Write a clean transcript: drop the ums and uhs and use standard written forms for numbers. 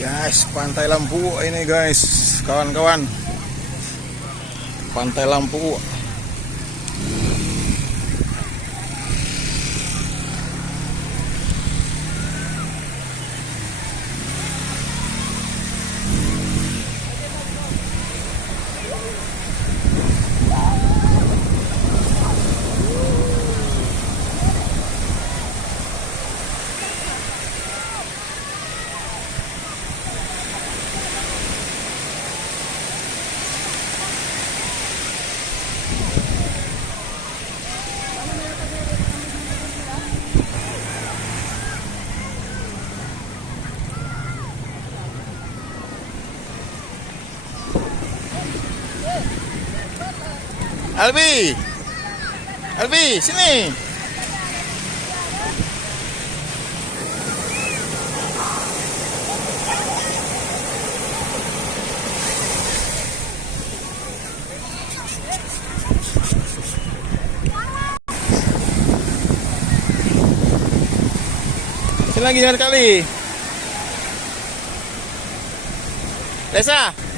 Guys, Pantai Lampu ini guys, kawan-kawan. Pantai Lampu. Albi, Albi, sini. Sini lagi jangan kali. Desa.